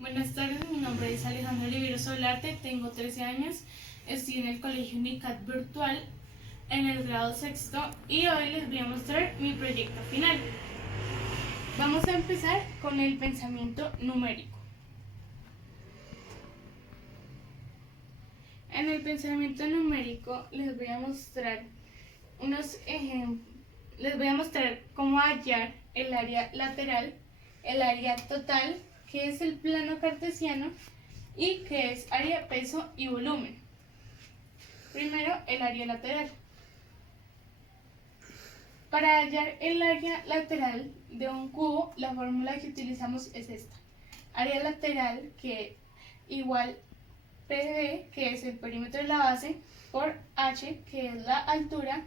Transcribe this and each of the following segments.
Buenas tardes, mi nombre es Alejandro Oliveira Solarte, tengo 13 años, estoy en el Colegio UNICAT Virtual en el grado sexto y hoy les voy a mostrar mi proyecto final. Vamos a empezar con el pensamiento numérico. En el pensamiento numérico les voy a mostrar unos ejemplos. Les voy a mostrar cómo hallar el área lateral, el área total, que es el plano cartesiano, y que es área, peso y volumen. Primero, el área lateral. Para hallar el área lateral de un cubo, la fórmula que utilizamos es esta. Área lateral, que igual PD, que es el perímetro de la base, por H, que es la altura,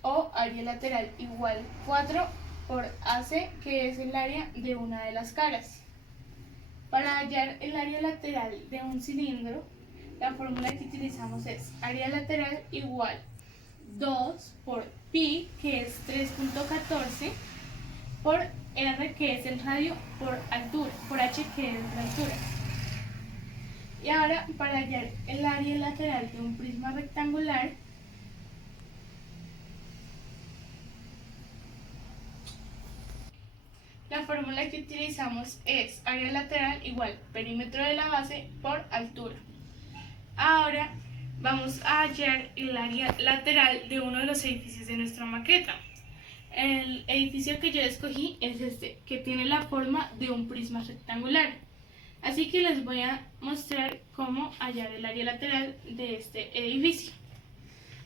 o área lateral igual 4 por AC, que es el área de una de las caras. Para hallar el área lateral de un cilindro, la fórmula que utilizamos es área lateral igual 2 por pi, que es 3.14, por R, que es el radio, por altura, por H, que es la altura. Y ahora, para hallar el área lateral de un prisma rectangular, la fórmula que utilizamos es área lateral igual perímetro de la base por altura. Ahora vamos a hallar el área lateral de uno de los edificios de nuestra maqueta. El edificio que yo escogí es este, que tiene la forma de un prisma rectangular. Así que les voy a mostrar cómo hallar el área lateral de este edificio.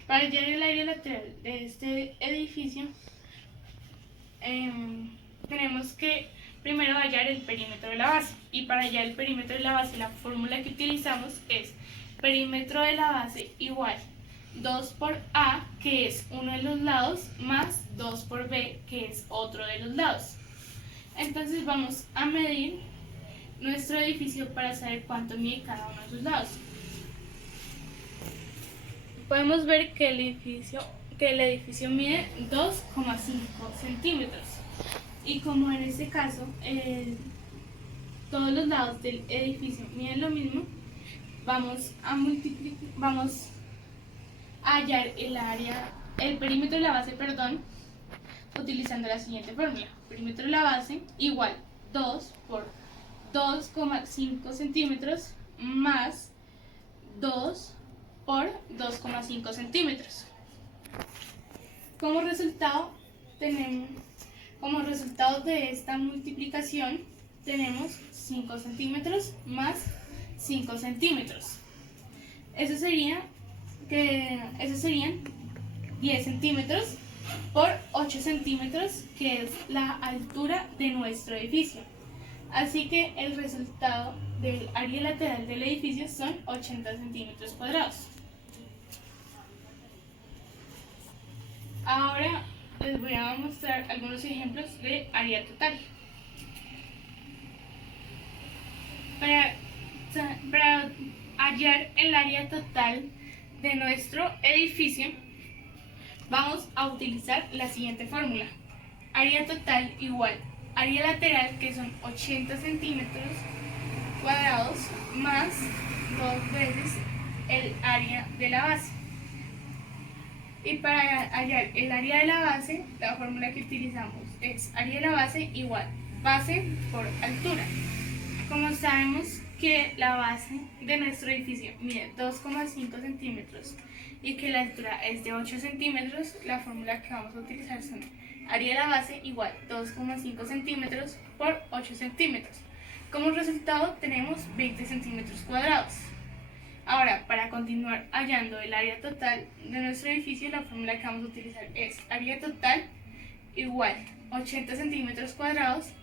Para hallar el área lateral de este edificio, tenemos que primero hallar el perímetro de la base, y para hallar el perímetro de la base la fórmula que utilizamos es perímetro de la base igual 2 por A, que es uno de los lados, más 2 por B, que es otro de los lados. Entonces vamos a medir nuestro edificio para saber cuánto mide cada uno de sus lados. Podemos ver que el edificio mide 2,5 centímetros. Y como en este caso todos los lados del edificio miden lo mismo, vamos a hallar el perímetro de la base, utilizando la siguiente fórmula. Perímetro de la base igual 2 por 2,5 centímetros más 2 por 2,5 centímetros. Como resultado de esta multiplicación tenemos 5 centímetros más 5 centímetros. Eso serían 10 centímetros por 8 centímetros, que es la altura de nuestro edificio. Así que el resultado del área lateral del edificio son 80 centímetros cuadrados. Ahora les voy a mostrar algunos ejemplos de área total. Para hallar el área total de nuestro edificio, vamos a utilizar la siguiente fórmula. Área total igual área lateral, que son 80 centímetros cuadrados, más 2 veces el área de la base. Y para hallar el área de la base, la fórmula que utilizamos es área de la base igual base por altura. Como sabemos que la base de nuestro edificio mide 2,5 centímetros y que la altura es de 8 centímetros, la fórmula que vamos a utilizar son área de la base igual 2,5 centímetros por 8 centímetros. Como resultado tenemos 20 centímetros cuadrados. Ahora, para continuar hallando el área total de nuestro edificio, la fórmula que vamos a utilizar es área total igual 80 centímetros cuadrados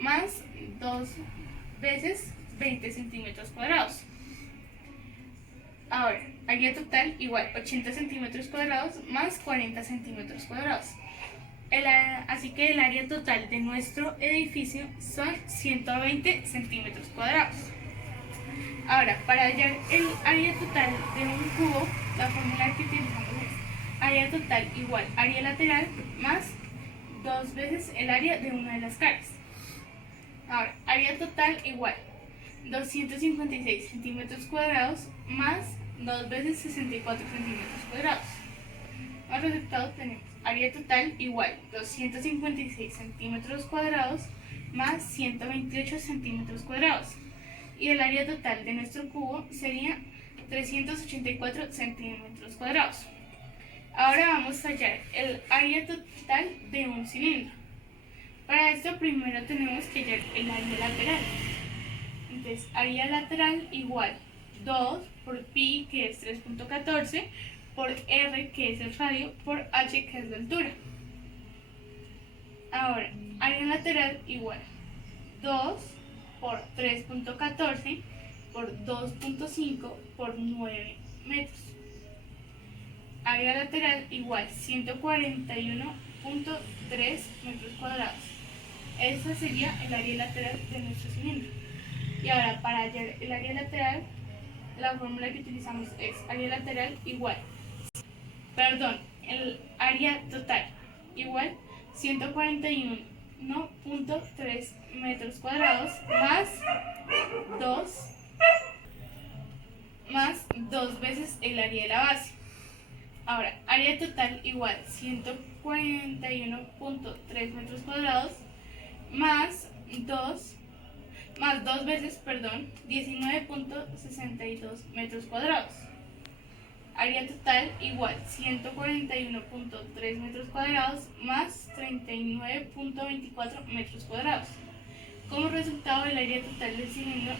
más 2 veces 20 centímetros cuadrados. Ahora, área total igual 80 centímetros cuadrados más 40 centímetros cuadrados. Así que el área total de nuestro edificio son 120 centímetros cuadrados. Ahora, para hallar el área total de un cubo, la fórmula que utilizamos es área total igual área lateral más 2 veces el área de una de las caras. Ahora, área total igual 256 centímetros cuadrados más 2 veces 64 centímetros cuadrados. Como resultado tenemos área total igual 256 centímetros cuadrados más 128 centímetros cuadrados. Y el área total de nuestro cubo sería 384 centímetros cuadrados. Ahora vamos a hallar el área total de un cilindro. Para esto primero tenemos que hallar el área lateral. Entonces, área lateral igual 2 por pi, que es 3.14, por r, que es el radio, por h, que es la altura. Ahora, área lateral igual 2 por 3.14 por 2.5 por 9 metros. Área lateral igual 141.3 metros cuadrados. Esa sería el área lateral de nuestro cilindro. Y ahora, para hallar el área lateral, la fórmula que utilizamos es área lateral igual, el área total igual 141.3 metros cuadrados más 2 veces el área de la base. Ahora, área total igual 141.3 metros cuadrados más 2 veces, 19.62 metros cuadrados. Área total igual 141.3 metros cuadrados más 39.24 metros cuadrados. Como resultado, el área total del cilindro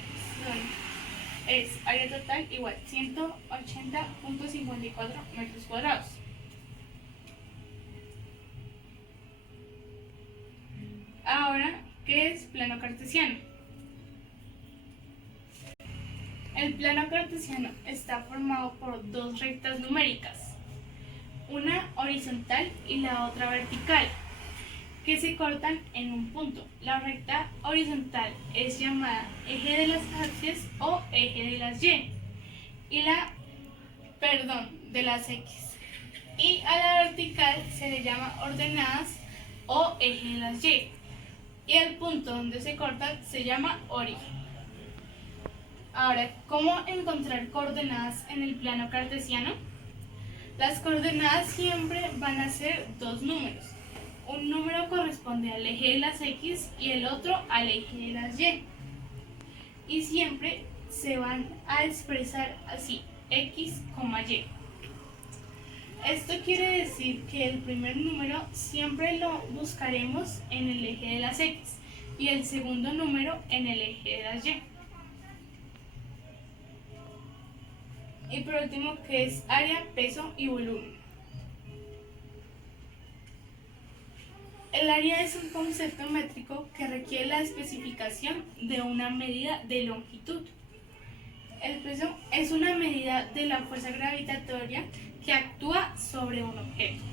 es área total igual 180.54 metros cuadrados. Ahora, ¿qué es plano cartesiano? El plano cartesiano está formado por dos rectas numéricas, una horizontal y la otra vertical, que se cortan en un punto. La recta horizontal es llamada eje de las axis o eje de las y, de las x. Y a la vertical se le llama ordenadas o eje de las y. Y el punto donde se cortan se llama origen. Ahora, ¿cómo encontrar coordenadas en el plano cartesiano? Las coordenadas siempre van a ser dos números. Un número corresponde al eje de las x y el otro al eje de las y. Y siempre se van a expresar así, x, y. Esto quiere decir que el primer número siempre lo buscaremos en el eje de las x y el segundo número en el eje de las y. Y por último, ¿qué es área, peso y volumen? El área es un concepto métrico que requiere la especificación de una medida de longitud. El peso es una medida de la fuerza gravitatoria que actúa sobre un objeto.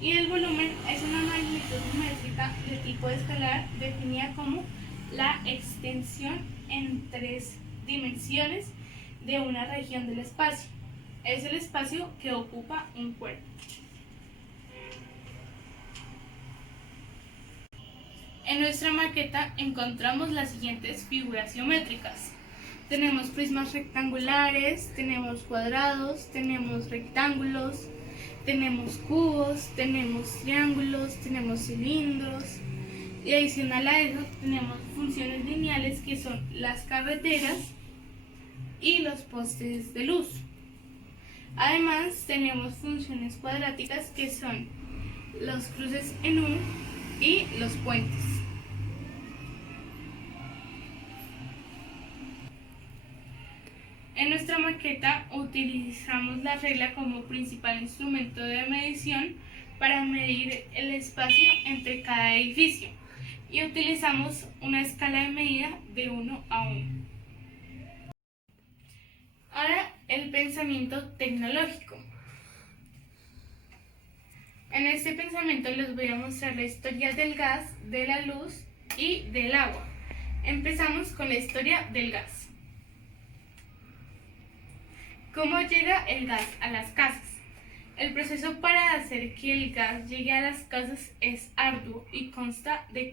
Y el volumen es una magnitud métrica de tipo escalar definida como la extensión en 3 dimensiones de una región del espacio. Es el espacio que ocupa un cuerpo. En nuestra maqueta encontramos las siguientes figuras geométricas. Tenemos prismas rectangulares, tenemos cuadrados, tenemos rectángulos, tenemos cubos, tenemos triángulos, tenemos cilindros. Y adicional a eso tenemos funciones lineales que son las carreteras y los postes de luz. Además tenemos funciones cuadráticas que son los cruces en U y los puentes. En nuestra maqueta utilizamos la regla como principal instrumento de medición para medir el espacio entre cada edificio y utilizamos una escala de medida de 1 a 1. Ahora, el pensamiento tecnológico. En este pensamiento les voy a mostrar la historia del gas, de la luz y del agua. Empezamos con la historia del gas. ¿Cómo llega el gas a las casas? El proceso para hacer que el gas llegue a las casas es arduo y consta de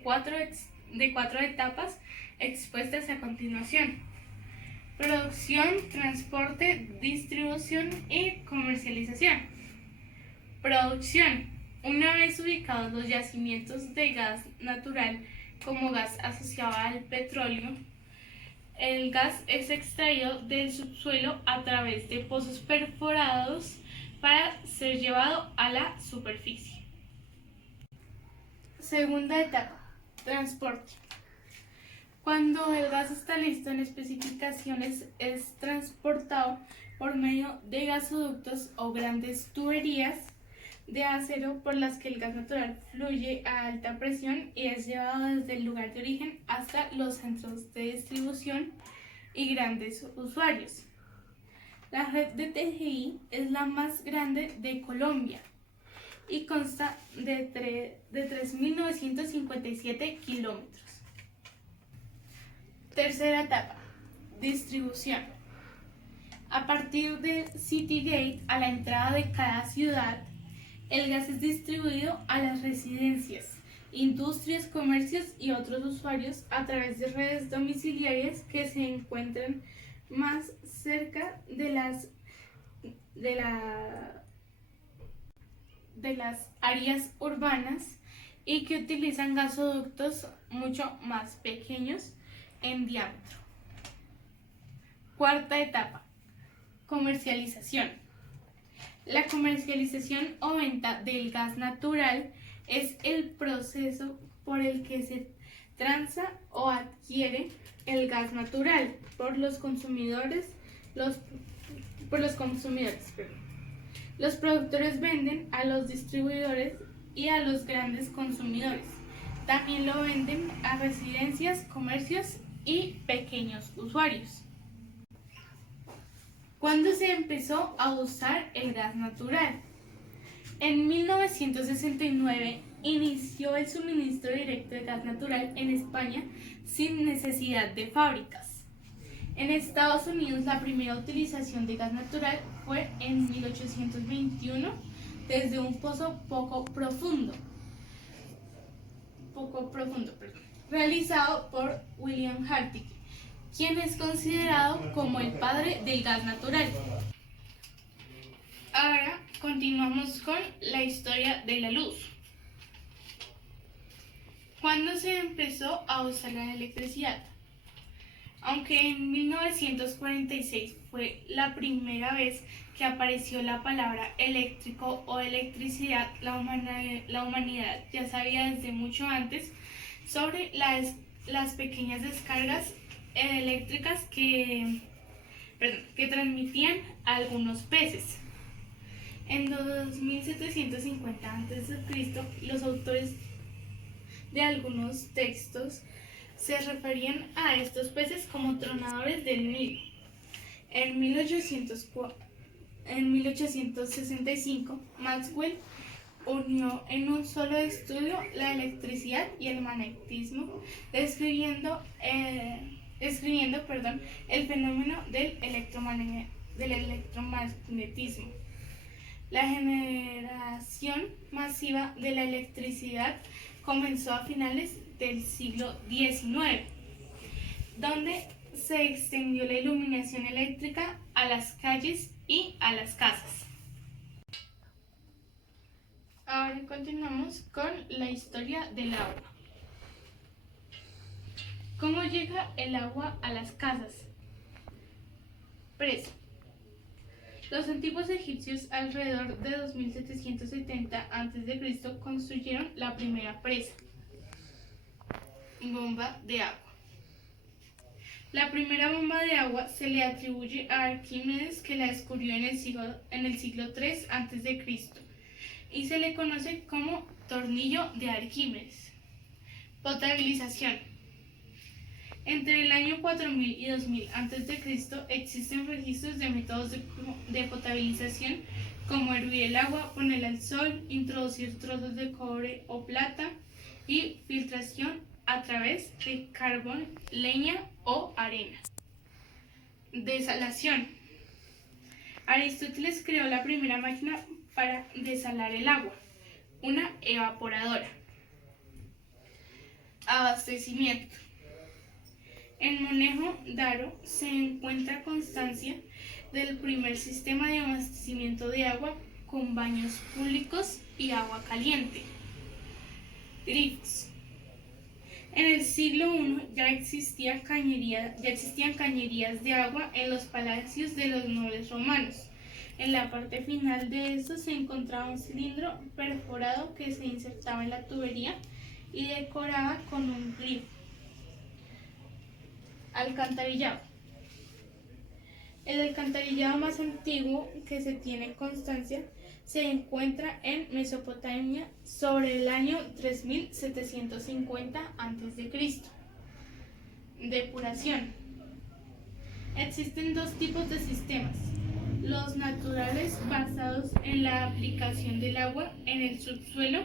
de 4 etapas expuestas a continuación: producción, transporte, distribución y comercialización. Producción. Una vez ubicados los yacimientos de gas natural como gas asociado al petróleo, el gas es extraído del subsuelo a través de pozos perforados para ser llevado a la superficie. Segunda etapa, transporte. Cuando el gas está listo en especificaciones, es transportado por medio de gasoductos o grandes tuberías de acero por las que el gas natural fluye a alta presión y es llevado desde el lugar de origen hasta los centros de distribución y grandes usuarios. La red de TGI es la más grande de Colombia y consta de 3.957 kilómetros. Tercera etapa, distribución. A partir de Citygate, a la entrada de cada ciudad, el gas es distribuido a las residencias, industrias, comercios y otros usuarios a través de redes domiciliarias que se encuentran más cerca de las áreas urbanas y que utilizan gasoductos mucho más pequeños en diámetro. Cuarta etapa, comercialización. La comercialización o venta del gas natural es el proceso por el que se transa o adquiere el gas natural por los consumidores. Los productores venden a los distribuidores y a los grandes consumidores. También lo venden a residencias, comercios y pequeños usuarios. ¿Cuándo se empezó a usar el gas natural? En 1969 inició el suministro directo de gas natural en España sin necesidad de fábricas. En Estados Unidos la primera utilización de gas natural fue en 1821 desde un pozo poco profundo, realizado por William Hartwig, quien es considerado como el padre del gas natural. Ahora continuamos con la historia de la luz. ¿Cuándo se empezó a usar la electricidad? Aunque en 1946 fue la primera vez que apareció la palabra eléctrico o electricidad, la humanidad ya sabía desde mucho antes sobre las pequeñas descargas eléctricas que transmitían a algunos peces. En 2750 a.C., los autores de algunos textos se referían a estos peces como tronadores del Nilo. En 1865, Maxwell unió en un solo estudio la electricidad y el magnetismo, describiendo el fenómeno del electromagnetismo. La generación masiva de la electricidad comenzó a finales del siglo XIX, donde se extendió la iluminación eléctrica a las calles y a las casas. Ahora continuamos con la historia del agua. ¿Cómo llega el agua a las casas? Presa. Los antiguos egipcios, alrededor de 2770 a.C., construyeron la primera presa, bomba de agua. La primera bomba de agua se le atribuye a Arquímedes, que la descubrió en el siglo III a.C. y se le conoce como tornillo de Arquímedes. Potabilización. Entre el año 4000 y 2000 a.C. existen registros de métodos de potabilización como hervir el agua, ponerla al sol, introducir trozos de cobre o plata y filtración a través de carbón, leña o arena. Desalación. Aristóteles creó la primera máquina para desalar el agua, una evaporadora. Abastecimiento. En Monejo Daro se encuentra constancia del primer sistema de abastecimiento de agua con baños públicos y agua caliente. Grifos. En el siglo I ya existían cañerías de agua en los palacios de los nobles romanos. En la parte final de estos se encontraba un cilindro perforado que se insertaba en la tubería y decoraba con un grifo. Alcantarillado. El alcantarillado más antiguo que se tiene constancia se encuentra en Mesopotamia sobre el año 3750 a.C. Depuración. Existen dos tipos de sistemas: los naturales, basados en la aplicación del agua en el subsuelo,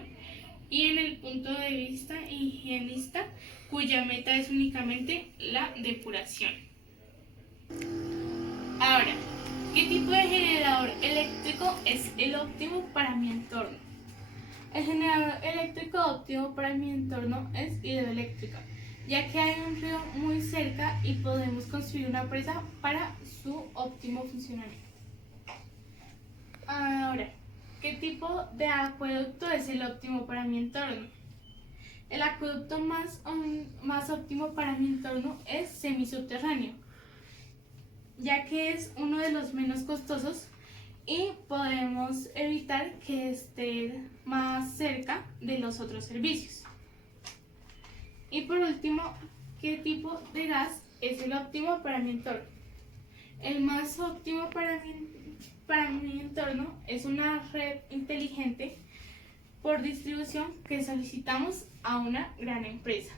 y en el punto de vista higienista, cuya meta es únicamente la depuración. Ahora, ¿qué tipo de generador eléctrico es el óptimo para mi entorno? El generador eléctrico óptimo para mi entorno es hidroeléctrica, ya que hay un río muy cerca y podemos construir una presa para su óptimo funcionamiento. Ahora, ¿qué tipo de acueducto es el óptimo para mi entorno? El acueducto más óptimo para mi entorno es semisubterráneo, ya que es uno de los menos costosos y podemos evitar que esté más cerca de los otros servicios. Y por último, ¿qué tipo de gas es el óptimo para mi entorno? El más óptimo para mi entorno es una red inteligente por distribución que solicitamos a una gran empresa.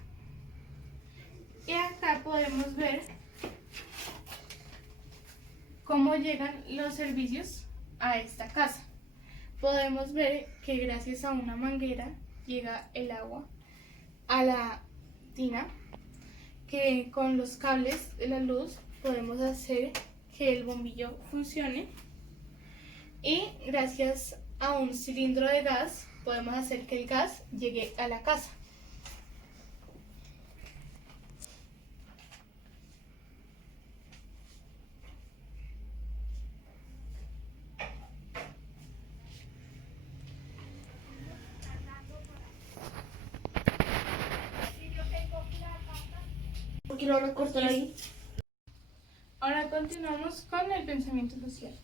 Y acá podemos ver cómo llegan los servicios a esta casa. Podemos ver que gracias a una manguera llega el agua a la tina, que con los cables de la luz podemos hacer que el bombillo funcione, y gracias a un cilindro de gas podemos hacer que el gas llegue a la casa. ¿Por qué lo van a cortar ahí? Ahora continuamos con el pensamiento social.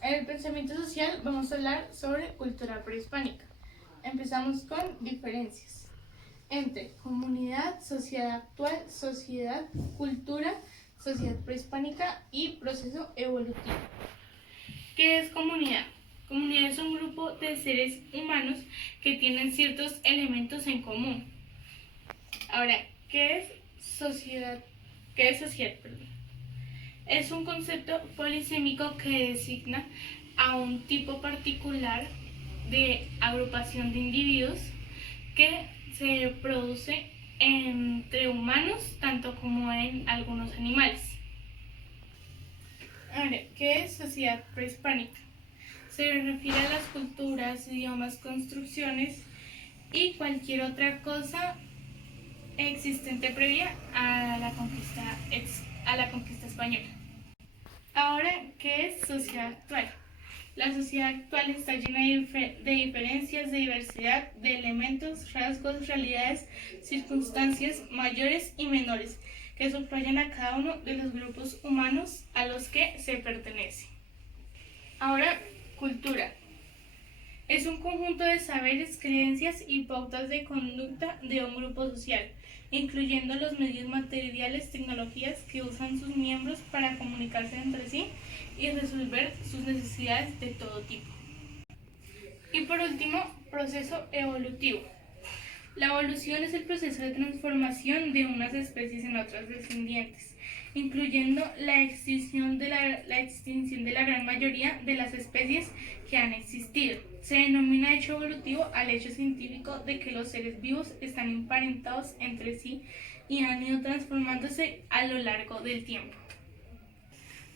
En el pensamiento social vamos a hablar sobre cultura prehispánica. Empezamos con diferencias entre comunidad, sociedad actual, sociedad, cultura, sociedad prehispánica y proceso evolutivo. ¿Qué es comunidad? Comunidad es un grupo de seres humanos que tienen ciertos elementos en común. Ahora, ¿qué es sociedad? Es un concepto polisémico que designa a un tipo particular de agrupación de individuos que se produce entre humanos tanto como en algunos animales. Ahora, ¿qué es sociedad prehispánica? Se refiere a las culturas, idiomas, construcciones y cualquier otra cosa existente previa a la conquista española. Ahora, ¿qué es sociedad actual? La sociedad actual está llena de diferencias, de diversidad, de elementos, rasgos, realidades, circunstancias mayores y menores, que subrayan a cada uno de los grupos humanos a los que se pertenece. Ahora, cultura. Es un conjunto de saberes, creencias y pautas de conducta de un grupo social, incluyendo los medios materiales, tecnologías que usan sus miembros para comunicarse entre sí y resolver sus necesidades de todo tipo. Y por último, proceso evolutivo. La evolución es el proceso de transformación de unas especies en otras descendientes, incluyendo la extinción de la gran mayoría de las especies que han existido. Se denomina hecho evolutivo al hecho científico de que los seres vivos están emparentados entre sí y han ido transformándose a lo largo del tiempo.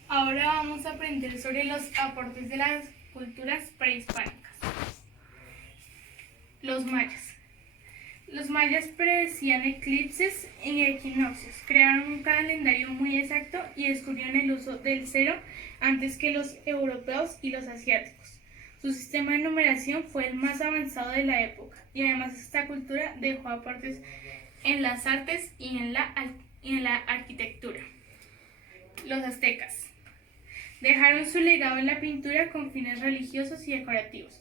Ahora vamos a aprender sobre los aportes de las culturas prehispánicas. Los mayas. Los mayas predecían eclipses y equinoccios, crearon un calendario muy exacto y descubrieron el uso del cero antes que los europeos y los asiáticos. Su sistema de numeración fue el más avanzado de la época y además esta cultura dejó aportes en las artes y en la arquitectura. Los aztecas dejaron su legado en la pintura con fines religiosos y decorativos.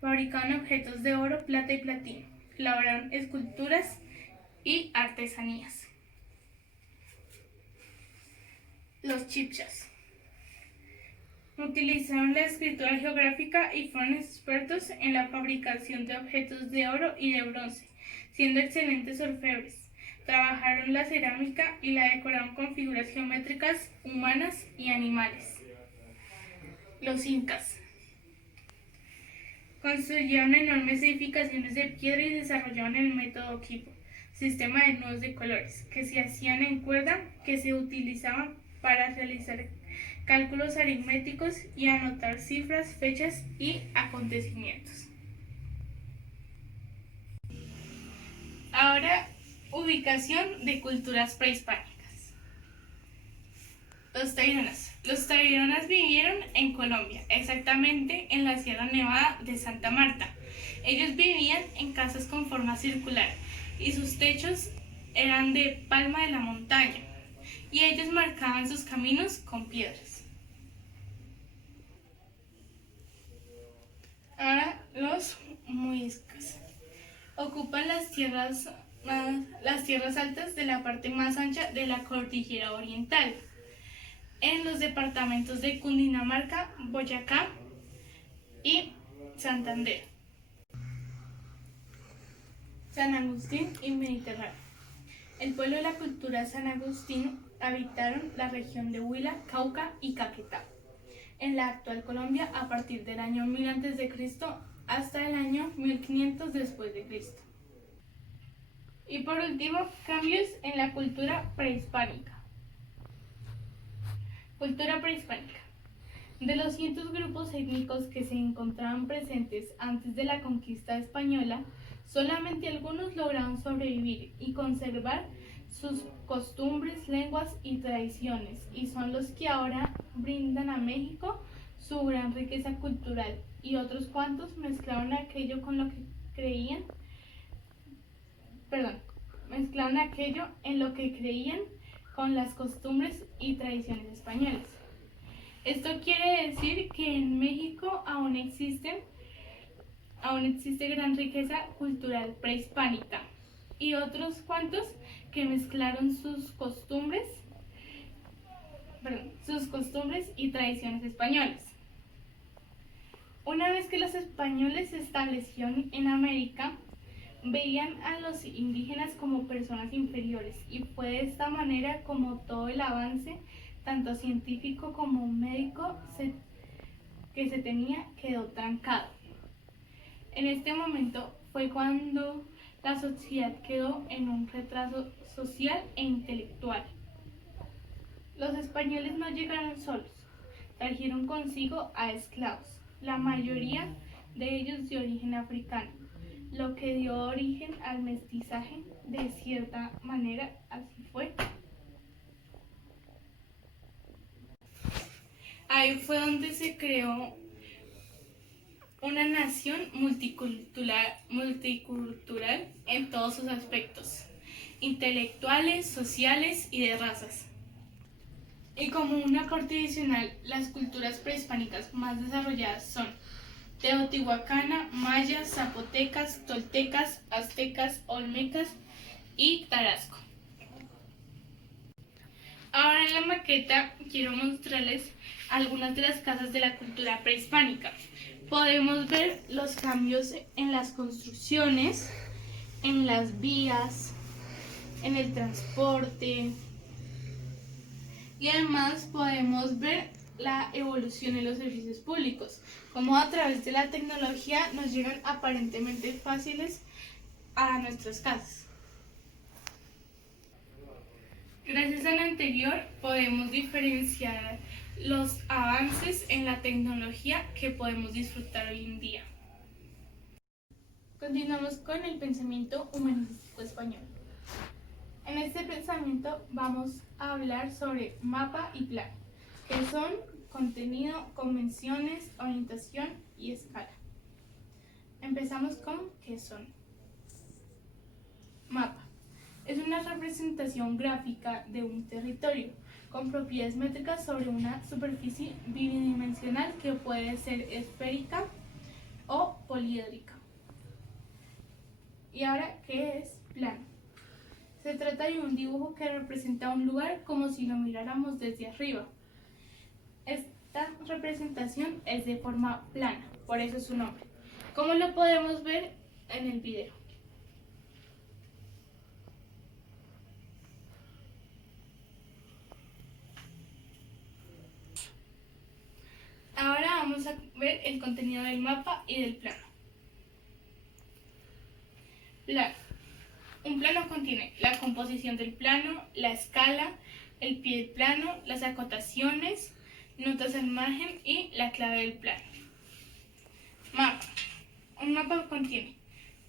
Fabricaban objetos de oro, plata y platino. Elaboraron esculturas y artesanías. Los chibchas utilizaron la escritura geográfica y fueron expertos en la fabricación de objetos de oro y de bronce, siendo excelentes orfebres. Trabajaron la cerámica y la decoraron con figuras geométricas humanas y animales. Los incas construyeron enormes edificaciones de piedra y desarrollaron el método Quipu, sistema de nudos de colores, que se hacían en cuerda, que se utilizaban para realizar cálculos aritméticos y anotar cifras, fechas y acontecimientos. Ahora, ubicación de culturas prehispánicas. Los taironas. Los taironas vivieron en Colombia, exactamente en la Sierra Nevada de Santa Marta. Ellos vivían en casas con forma circular y sus techos eran de palma de la montaña y ellos marcaban sus caminos con piedras. Ahora los muiscas ocupan las tierras altas de la parte más ancha de la cordillera oriental, en los departamentos de Cundinamarca, Boyacá y Santander. San Agustín y Mediterráneo. El pueblo de la cultura San Agustín habitaron la región de Huila, Cauca y Caquetá, en la actual Colombia a partir del año 1000 a.C. hasta el año 1500 después de Cristo. Y por último, cambios en la cultura prehispánica. Cultura prehispánica. De los cientos grupos étnicos que se encontraban presentes antes de la conquista española, solamente algunos lograron sobrevivir y conservar sus costumbres, lenguas y tradiciones, y son los que ahora brindan a México su gran riqueza cultural, y otros cuantos mezclaron aquello en lo que creían con las costumbres y tradiciones españolas. Esto quiere decir que en México aún existe gran riqueza cultural prehispánica y otros cuantos que mezclaron sus costumbres y tradiciones españolas. Una vez que los españoles se establecieron en América, veían a los indígenas como personas inferiores, y fue de esta manera como todo el avance, tanto científico como médico, que se tenía quedó trancado. En este momento fue cuando la sociedad quedó en un retraso social e intelectual. Los españoles no llegaron solos, trajeron consigo a esclavos, la mayoría de ellos de origen africano, lo que dio origen al mestizaje. De cierta manera, así fue. Ahí fue donde se creó una nación multicultural en todos sus aspectos, intelectuales, sociales y de razas. Y como un aporte adicional, las culturas prehispánicas más desarrolladas son teotihuacana, mayas, zapotecas, toltecas, aztecas, olmecas y tarasco. Ahora en la maqueta quiero mostrarles algunas de las casas de la cultura prehispánica. Podemos ver los cambios en las construcciones, en las vías, en el transporte, y además podemos ver la evolución en los servicios públicos, como a través de la tecnología nos llegan aparentemente fáciles a nuestras casas. Gracias al anterior podemos diferenciar los avances en la tecnología que podemos disfrutar hoy en día. Continuamos con el pensamiento humanístico español. En este pensamiento vamos a hablar sobre mapa y plan, que son contenido, convenciones, orientación y escala. Empezamos con ¿qué son? Mapa. Es una representación gráfica de un territorio con propiedades métricas sobre una superficie bidimensional que puede ser esférica o poliédrica. ¿Y ahora qué es plano? Se trata de un dibujo que representa un lugar como si lo miráramos desde arriba. Esta representación es de forma plana, por eso es su nombre, como lo podemos ver en el video. Ahora vamos a ver el contenido del mapa y del plano. Plano. Un plano contiene la composición del plano, la escala, el pie del plano, las acotaciones, notas al margen y la clave del plano. Mapa. Un mapa contiene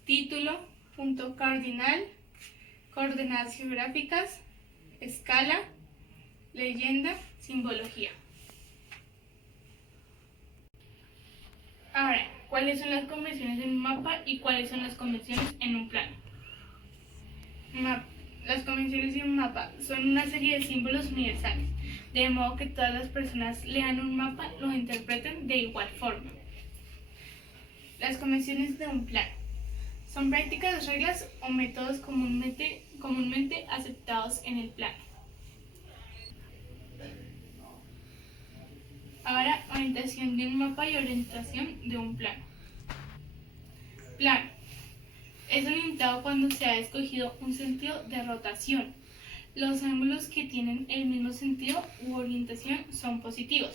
título, punto cardinal, coordenadas geográficas, escala, leyenda, simbología. Ahora, ¿cuáles son las convenciones en un mapa y cuáles son las convenciones en un plano? Las convenciones de un mapa son una serie de símbolos universales, de modo que todas las personas lean un mapa lo interpreten de igual forma. Las convenciones de un plano son prácticas, reglas o métodos comúnmente aceptados en el plano. Ahora, orientación de un mapa y orientación de un plano. Plano. Es orientado cuando se ha escogido un sentido de rotación. Los ángulos que tienen el mismo sentido u orientación son positivos,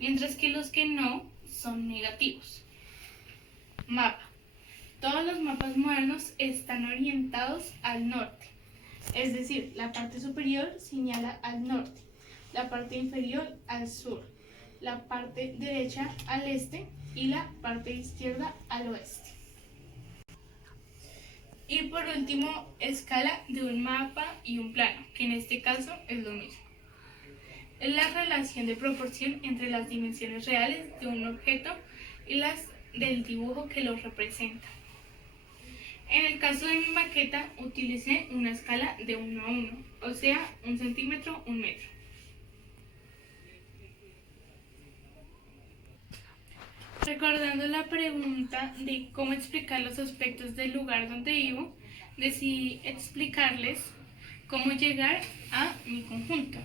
mientras que los que no son negativos. Mapa. Todos los mapas modernos están orientados al norte, es decir, la parte superior señala al norte, la parte inferior al sur, la parte derecha al este y la parte izquierda al oeste. Y por último, escala de un mapa y un plano, que en este caso es lo mismo. Es la relación de proporción entre las dimensiones reales de un objeto y las del dibujo que lo representa. En el caso de mi maqueta, utilicé una escala de 1 a 1, o sea, 1 centímetro, 1 metro. Recordando la pregunta de cómo explicar los aspectos del lugar donde vivo, decidí explicarles cómo llegar a mi conjunto.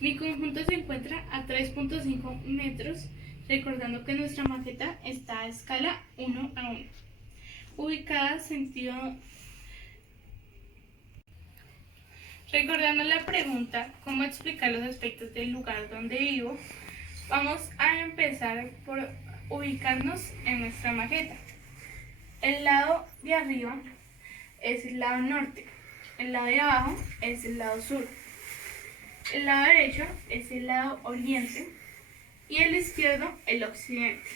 Mi conjunto se encuentra a 3.5 metros, recordando que nuestra maqueta está a escala 1 a 1, ubicada sentido. Recordando la pregunta cómo explicar los aspectos del lugar donde vivo, vamos a empezar por ubicarnos en nuestra maqueta. El lado de arriba es el lado norte, el lado de abajo es el lado sur, el lado derecho es el lado oriente y el izquierdo el occidente.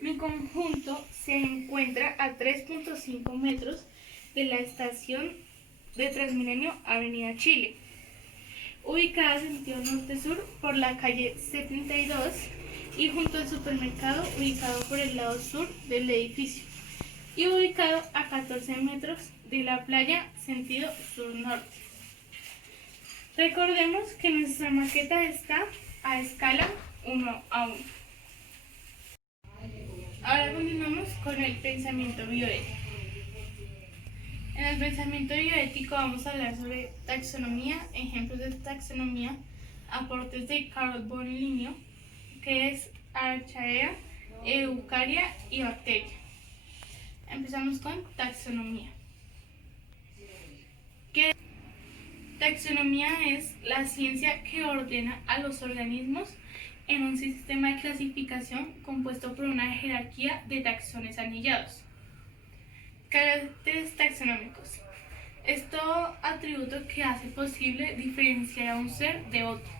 Mi conjunto se encuentra a 3.5 metros de la estación de Transmilenio Avenida Chile, ubicada sentido norte-sur por la calle 72 y junto al supermercado ubicado por el lado sur del edificio y ubicado a 14 metros de la playa sentido sur-norte. Recordemos que nuestra maqueta está a escala 1 a 1. Ahora continuamos con el pensamiento bioético. En el pensamiento bioético vamos a hablar sobre taxonomía, ejemplos de taxonomía, aportes de Carl von Linné, que es Archaea, Eukarya y Bacteria. Empezamos con taxonomía. Taxonomía es la ciencia que ordena a los organismos en un sistema de clasificación compuesto por una jerarquía de taxones anillados. Caracteres taxonómicos. Es todo atributo que hace posible diferenciar a un ser de otro.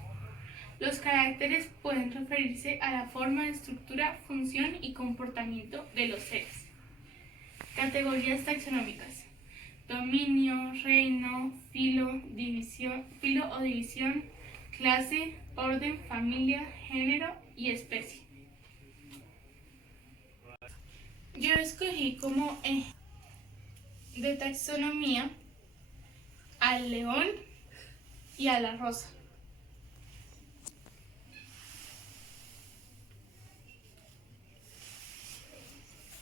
Los caracteres pueden referirse a la forma, estructura, función y comportamiento de los seres. Categorías taxonómicas: dominio, reino, filo o división, clase, orden, familia, género y especie. Yo escogí como eje de taxonomía al león y a la rosa.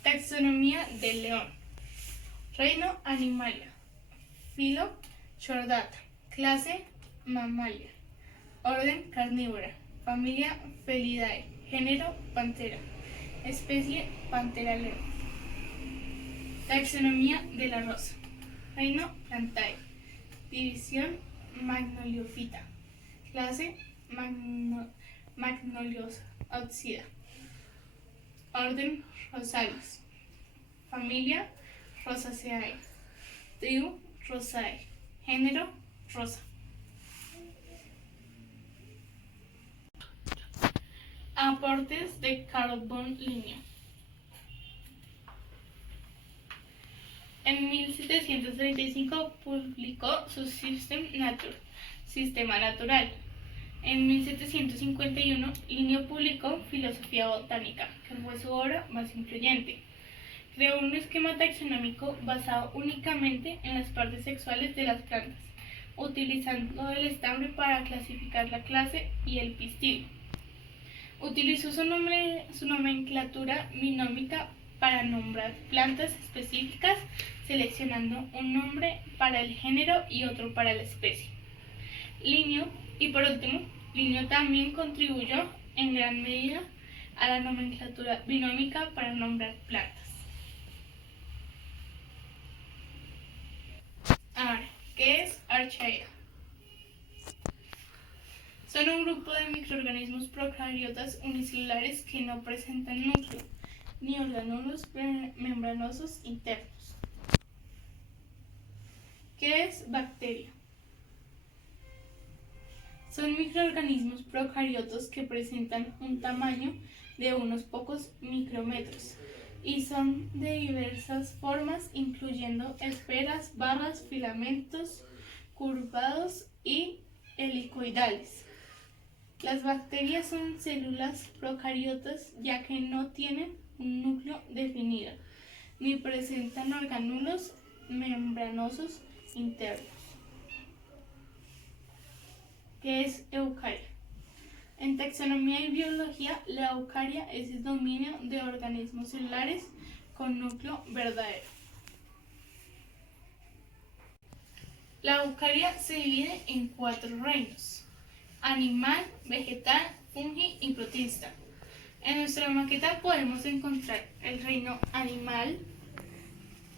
Taxonomía del león. Reino Animalia. Filo Chordata. Clase Mammalia. Orden Carnívora. Familia Felidae. Género Pantera. Especie Panthera león. Taxonomía de la rosa. Reino Plantae. División Magnoliophyta. Clase Magnoliosa Oxida. Orden Rosales. Familia Rosaceae. Tribu Rosae. Género rosa. Aportes de Carbon Linneo. En 1735 publicó su System Nature, Sistema Natural. En 1751, Linneo publicó Filosofía Botánica, que fue su obra más influyente. Creó un esquema taxonómico basado únicamente en las partes sexuales de las plantas, utilizando el estambre para clasificar la clase y el pistil. Utilizó su nomenclatura binómica para nombrar plantas específicas, seleccionando un nombre para el género y otro para la especie. Por último, Linneo también contribuyó en gran medida a la nomenclatura binómica para nombrar plantas. Ahora, ¿qué es Archaea? Son un grupo de microorganismos procariotas unicelulares que no presentan núcleo ni orgánulos membranosos internos. ¿Qué es bacteria? Son microorganismos procariotos que presentan un tamaño de unos pocos micrómetros y son de diversas formas, incluyendo esferas, barras, filamentos, curvados y helicoidales. Las bacterias son células procariotas ya que no tienen un núcleo definido, ni presentan orgánulos membranosos internos. ¿Qué es eucaria? En taxonomía y biología, la eucaria es el dominio de organismos celulares con núcleo verdadero. La eucaria se divide en 4 reinos: animal, vegetal, fungi y protista. En nuestra maqueta podemos encontrar el reino animal,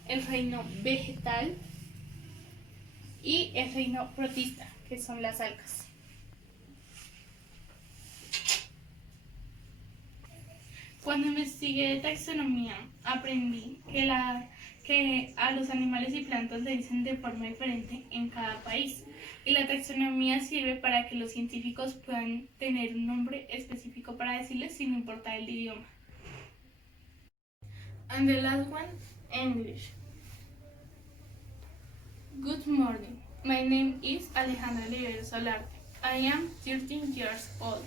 el reino vegetal y el reino protista, que son las algas. Cuando investigué de taxonomía, aprendí que a los animales y plantas le dicen de forma diferente en cada país, y la taxonomía sirve para que los científicos puedan tener un nombre específico para decirles sin importar el idioma. And the last one, English. Good morning. My name is Alejandra Oliveira Solarte. I am 13 years old.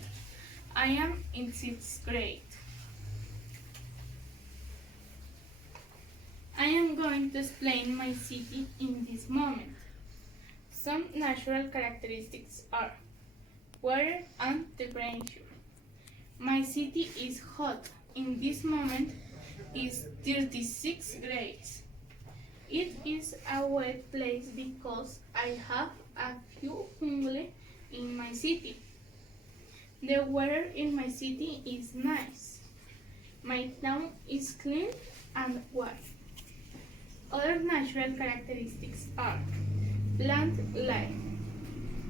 I am in 6th grade. I am going to explain my city in this moment. Some natural characteristics are weather and temperature. My city is hot. In this moment is 36 degrees. It is a wet place because I have a few fungi in my city. The weather in my city is nice. My town is clean and white. Other natural characteristics are plant life.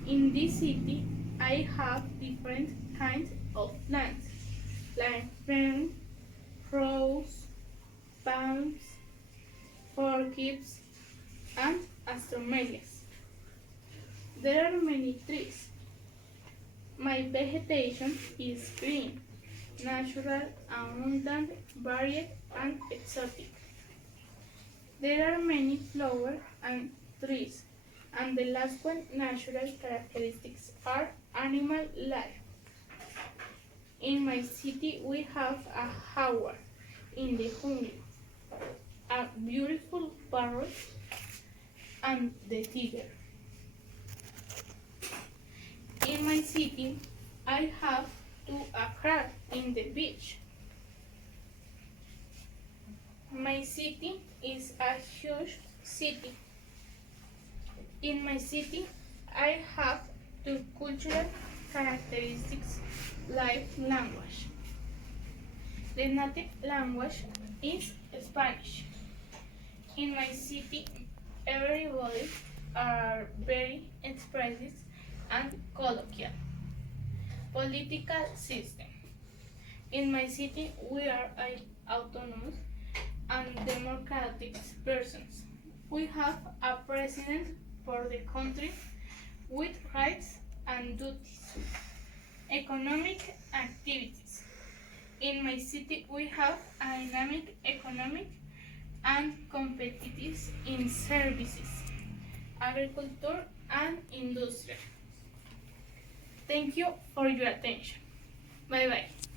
In this city, I have different kinds of plants, like fern, rose, palms, orchids, and astromelias. There are many trees. My vegetation is green, natural, abundant, varied, and exotic. There are many flowers and trees, and the last one, natural characteristics, are animal life. In my city, we have a jaguar in the jungle, a beautiful parrot, and the tiger. In my city, I have a crab in the beach. My city is a huge city. In my city, I have two cultural characteristics like language. The native language is Spanish. In my city, everybody are very expressive and colloquial. Political system. In my city, we are autonomous and democratic persons. We have a president for the country with rights and duties. Economic activities. In my city, we have a dynamic economic and competitive in services, agriculture, and industry. Thank you for your attention. Bye bye.